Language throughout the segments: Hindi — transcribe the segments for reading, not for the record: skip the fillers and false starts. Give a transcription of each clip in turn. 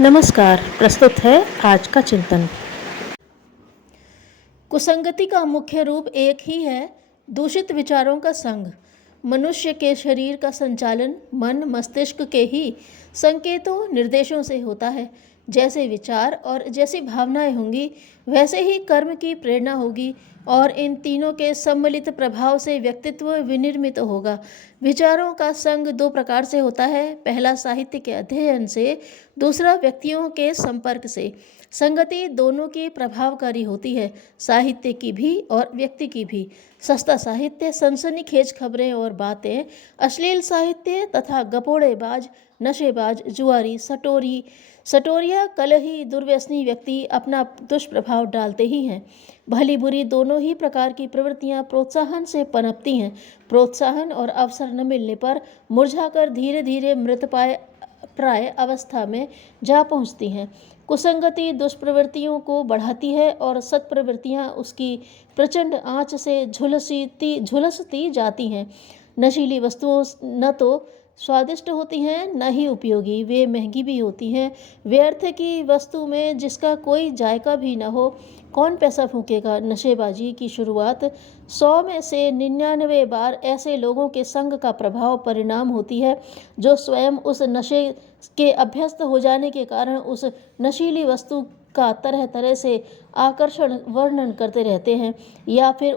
नमस्कार। प्रस्तुत है आज का चिंतन। कुसंगति का मुख्य रूप एक ही है, दूषित विचारों का संग। मनुष्य के शरीर का संचालन मन मस्तिष्क के ही संकेतों निर्देशों से होता है। जैसे विचार और जैसी भावनाएं होंगी वैसे ही कर्म की प्रेरणा होगी और इन तीनों के सम्मिलित प्रभाव से व्यक्तित्व विनिर्मित होगा। विचारों का संग दो प्रकार से होता है, पहला साहित्य के अध्ययन से, दूसरा व्यक्तियों के संपर्क से। संगति दोनों की प्रभावकारी होती है, साहित्य की भी और व्यक्ति की भी। सस्ता साहित्य सनसनीखेज खबरें और बातें, अश्लील साहित्य तथा गपोड़ेबाज नशेबाज जुआरी सटोरिया कलही दुर्व्यसनी व्यक्ति अपना दुष्प्रभाव डालते ही हैं। भली बुरी दोनों ही प्रकार की प्रवृत्तियां प्रोत्साहन से पनपती हैं। प्रोत्साहन और अवसर न मिलने पर मुरझाकर धीरे धीरे मृतप्राय प्राय अवस्था में जा पहुंचती हैं। कुसंगति दुष्प्रवृत्तियों को बढ़ाती है और सत्प्रवृत्तियां उसकी प्रचंड आंच से झुलसती जाती हैं। नशीली वस्तुओं न तो स्वादिष्ट होती हैं न ही उपयोगी, वे महंगी भी होती हैं। व्यर्थ की वस्तु में जिसका कोई जायका भी न हो कौन पैसा फूकेगा। नशेबाजी की शुरुआत 100 में से 99 बार ऐसे लोगों के संग का प्रभाव परिणाम होती है जो स्वयं उस नशे के अभ्यस्त हो जाने के कारण उस नशीली वस्तु का तरह तरह से आकर्षण वर्णन करते रहते हैं या फिर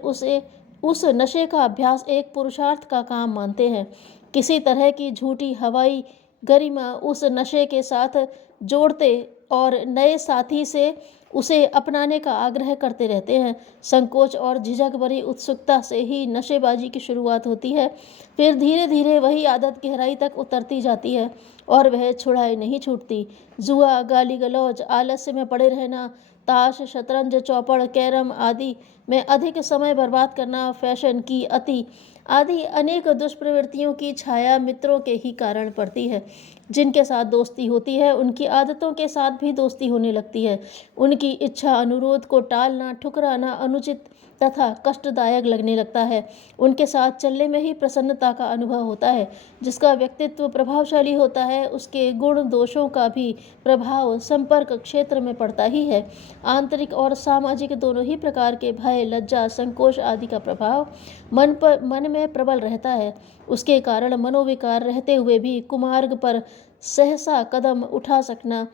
उस नशे का अभ्यास एक पुरुषार्थ का काम मानते हैं। किसी तरह की झूठी हवाई गरिमा उस नशे के साथ जोड़ते और नए साथी से उसे अपनाने का आग्रह करते रहते हैं। संकोच और झिझक भरी उत्सुकता से ही नशेबाजी की शुरुआत होती है, फिर धीरे धीरे वही आदत गहराई तक उतरती जाती है और वह छुड़ाए नहीं छूटती। जुआ, गाली गलौज, आलस्य में पड़े रहना, ताश, शतरंज, चौपड़, कैरम आदि में अधिक समय बर्बाद करना, फैशन की अति आदि अनेक दुष्प्रवृत्तियों की छाया मित्रों के ही कारण पड़ती है। जिनके साथ दोस्ती होती है उनकी आदतों के साथ भी दोस्ती होने लगती है। उनकी इच्छा अनुरोध को टालना ठुकराना अनुचित तथा कष्टदायक लगने लगता है। उनके साथ चलने में ही प्रसन्नता का अनुभव होता है। जिसका व्यक्तित्व प्रभावशाली होता है उसके गुण दोषों का भी प्रभाव संपर्क क्षेत्र में पड़ता ही है। आंतरिक और सामाजिक दोनों ही प्रकार के भय, लज्जा, संकोच आदि का प्रभाव मन में प्रबल रहता है। उसके कारण मनोविकार रहते हुए भी कुमार्ग पर सहसा कदम उठा सकना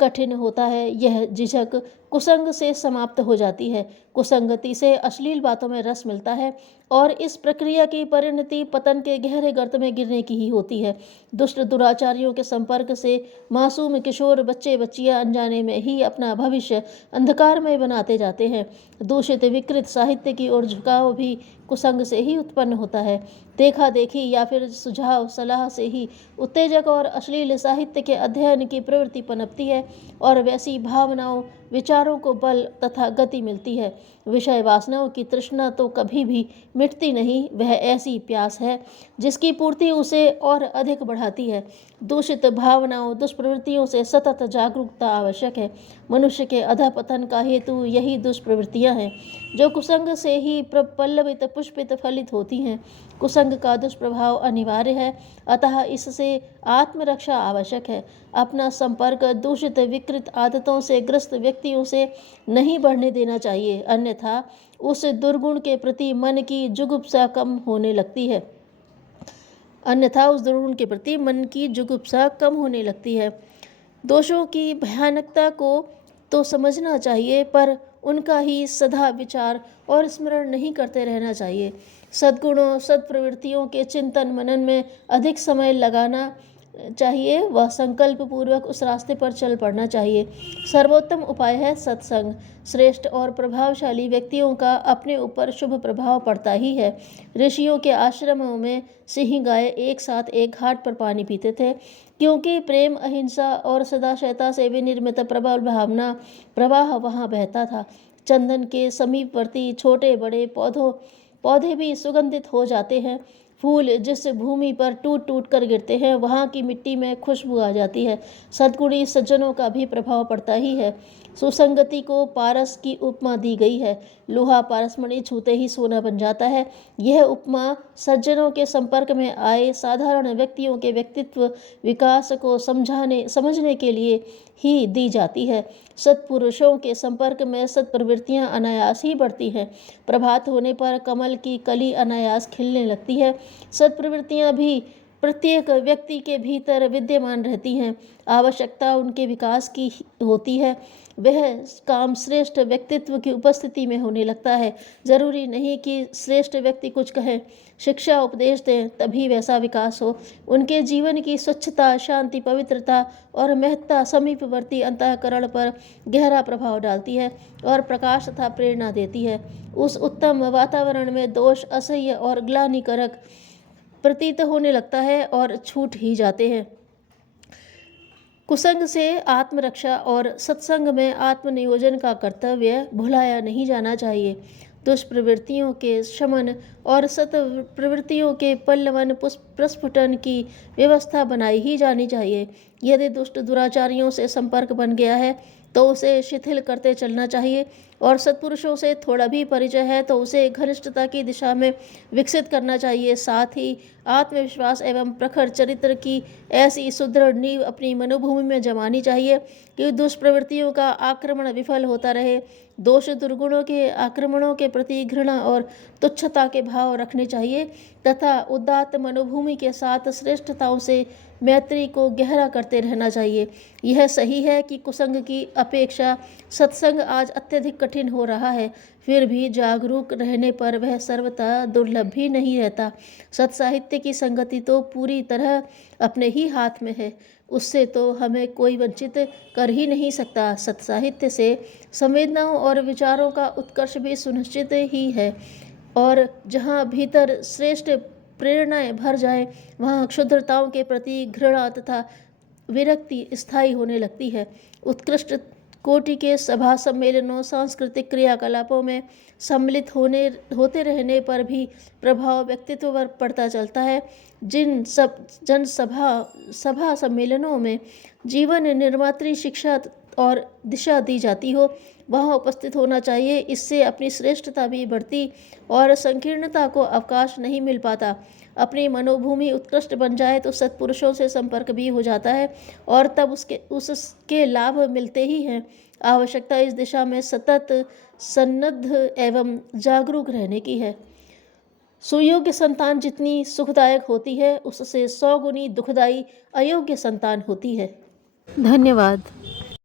कठिन होता है। यह झिझक कुसंग से समाप्त हो जाती है। कुसंगति से अश्लील बातों में रस मिलता है और इस प्रक्रिया की परिणति पतन के गहरे गर्त में गिरने की ही होती है। दुष्ट दुराचारियों के संपर्क से मासूम किशोर बच्चे बच्चियां अनजाने में ही अपना भविष्य अंधकारमय बनाते जाते हैं। दूषित विकृत साहित्य की ओर झुकाव भी कुसंग से ही उत्पन्न होता है। देखा देखी या फिर सुझाव सलाह से ही उत्तेजक और अश्लील साहित्य के अध्ययन की प्रवृत्ति पनपती है और वैसी भावनाओं विचारों को बल तथा गति मिलती है। विषय वासनाओं की तृष्णा तो कभी भी मिटती नहीं, वह ऐसी प्यास है जिसकी पूर्ति उसे और अधिक बढ़ाती है। दूषित भावनाओं दुष्प्रवृत्तियों से सतत जागरूकता आवश्यक है। मनुष्य के अधपतन का हेतु यही दुष्प्रवृत्तियां हैं जो कुसंग से ही पल्लवित पुष्पित फलित होती हैं। कुसंग का दुष्प्रभाव अनिवार्य है, अतः इससे आत्मरक्षा आवश्यक है। अपना संपर्क दूषित विकृत आदतों से ग्रस्त व्यक्तियों से नहीं बढ़ने देना चाहिए, अन्यथा उस दुर्गुण के प्रति मन की जुगुप्सा कम होने लगती है। दोषों की भयानकता को तो समझना चाहिए पर उनका ही सदा विचार और स्मरण नहीं करते रहना चाहिए। सद्गुणों सत्प्रवृत्तियों के चिंतन मनन में अधिक समय लगाना चाहिए व संकल्प पूर्वक उस रास्ते पर चल पड़ना चाहिए। सर्वोत्तम उपाय है सत्संग। श्रेष्ठ और प्रभावशाली व्यक्तियों का अपने ऊपर शुभ प्रभाव पड़ता ही है। ऋषियों के आश्रमों में सिंह गाय एक साथ एक घाट पर पानी पीते थे, क्योंकि प्रेम अहिंसा और सदाशयता से विनिर्मित प्रबल भावना प्रवाह वहाँ बहता था। चंदन के समीपवर्ती छोटे बड़े पौधे भी सुगंधित हो जाते हैं। फूल जिस भूमि पर टूट टूट कर गिरते हैं वहाँ की मिट्टी में खुशबू आ जाती है। सद्गुणी सज्जनों का भी प्रभाव पड़ता ही है। सुसंगति को पारस की उपमा दी गई है। लोहा पारसमणि छूते ही सोना बन जाता है। यह उपमा सज्जनों के संपर्क में आए साधारण व्यक्तियों के व्यक्तित्व विकास को समझने के लिए ही दी जाती है। सत्पुरुषों के संपर्क में सत्प्रवृत्तियां अनायास ही बढ़ती हैं। प्रभात होने पर कमल की कली अनायास खिलने लगती है। सत्प्रवृत्तियां भी प्रत्येक व्यक्ति के भीतर विद्यमान रहती हैं। आवश्यकता उनके विकास की होती है। वह काम श्रेष्ठ व्यक्तित्व की उपस्थिति में होने लगता है। जरूरी नहीं कि श्रेष्ठ व्यक्ति कुछ कहे, शिक्षा उपदेश दें तभी वैसा विकास हो। उनके जीवन की स्वच्छता, शांति, पवित्रता और महत्ता समीपवर्ती अंतःकरण पर गहरा प्रभाव डालती है और प्रकाश तथा प्रेरणा देती है। उस उत्तम वातावरण में दोष असह्य और ग्लानिकारक प्रतीत होने लगता है और छूट ही जाते हैं। कुसंग से आत्मरक्षा और सत्संग में आत्मनियोजन का कर्तव्य भुलाया नहीं जाना चाहिए। दुष्प्रवृत्तियों के शमन और सत प्रवृत्तियों के पल्लवन प्रस्फुटन की व्यवस्था बनाई ही जानी चाहिए। यदि दुष्ट दुराचारियों से संपर्क बन गया है तो उसे शिथिल करते चलना चाहिए और सत्पुरुषों से थोड़ा भी परिचय है तो उसे घनिष्ठता की दिशा में विकसित करना चाहिए। साथ ही आत्मविश्वास एवं प्रखर चरित्र की ऐसी सुदृढ़ नींव अपनी मनोभूमि में जमानी चाहिए कि दुष्प्रवृत्तियों का आक्रमण विफल होता रहे। दोष दुर्गुणों के आक्रमणों के प्रति घृणा और तुच्छता के भाव रखने चाहिए तथा उदात्त मनोभूमि के साथ श्रेष्ठताओं से मैत्री को गहरा करते रहना चाहिए। यह सही है कि कुसंग की अपेक्षा सत्संग आज अत्यधिक कठिन हो रहा है, फिर भी जागरूक रहने पर वह सर्वथा दुर्लभ भी नहीं रहता। सत्साहित्य की संगति तो पूरी तरह अपने ही हाथ में है, उससे तो हमें कोई वंचित कर ही नहीं सकता। सत्साहित्य से संवेदनाओं और विचारों का उत्कर्ष भी सुनिश्चित ही है और जहाँ भीतर श्रेष्ठ प्रेरणाएं भर जाए वहाँ क्षुद्रताओं के प्रति घृणा तथा विरक्ति स्थायी होने लगती है। उत्कृष्ट कोटि के सभा सम्मेलनों, सांस्कृतिक क्रियाकलापों में सम्मिलित होते रहने पर भी प्रभाव व्यक्तित्व पर पड़ता चलता है। जिन सभा सम्मेलनों में जीवन निर्मात्री शिक्षा और दिशा दी जाती हो वहाँ उपस्थित होना चाहिए। इससे अपनी श्रेष्ठता भी बढ़ती और संकीर्णता को अवकाश नहीं मिल पाता। अपनी मनोभूमि उत्कृष्ट बन जाए तो सत्पुरुषों से संपर्क भी हो जाता है और तब उसके लाभ मिलते ही हैं। आवश्यकता इस दिशा में सतत सन्नद्ध एवं जागरूक रहने की है। सुयोग्य संतान जितनी सुखदायक होती है उससे 100 गुनी दुखदायी अयोग्य संतान होती है। धन्यवाद।